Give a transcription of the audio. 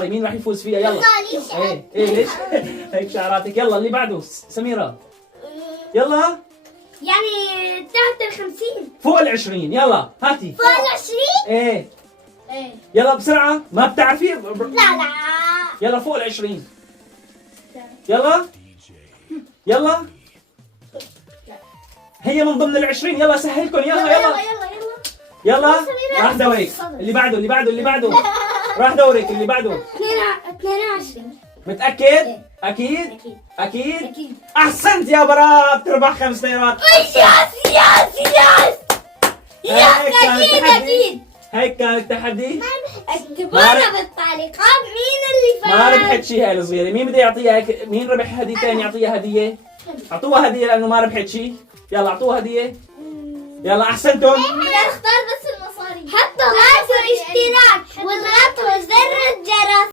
مين راح يفوز فيها؟ يلا. ايه ليش؟ هيك شعراتك. يلا اللي بعده سميرة. يلا. يعني تحت 50. فوق 20. يلا هاتي. فوق 20؟ ايه. يلا بسرعة. ما بتعرفي؟ لا. يلا فوق 20. يلا. يلا. هي من ضمن 20. يلا سهلكم. يلا. يلا. راح دورك. اللي بعده. راح دورك اللي بعده. 22. متأكد؟ أكيد؟ أحسنت يا براء، بتربح 5 ليرات. أكيد. هيك كان التحدي. اكتبونا بالتعليقات مين اللي فاز. ما ربحت شيء هاي الصغيرة. مين بده يعطيها مين ربح هديتين يعطيها هدية؟ أعطوها هدية لأنه ما ربحت شيء. يلا أعطوها هدية. يلا أحسنتم. بدنا نختار بس المصاري. حطوا لايك واشتراك واضغطوا زر الجرس.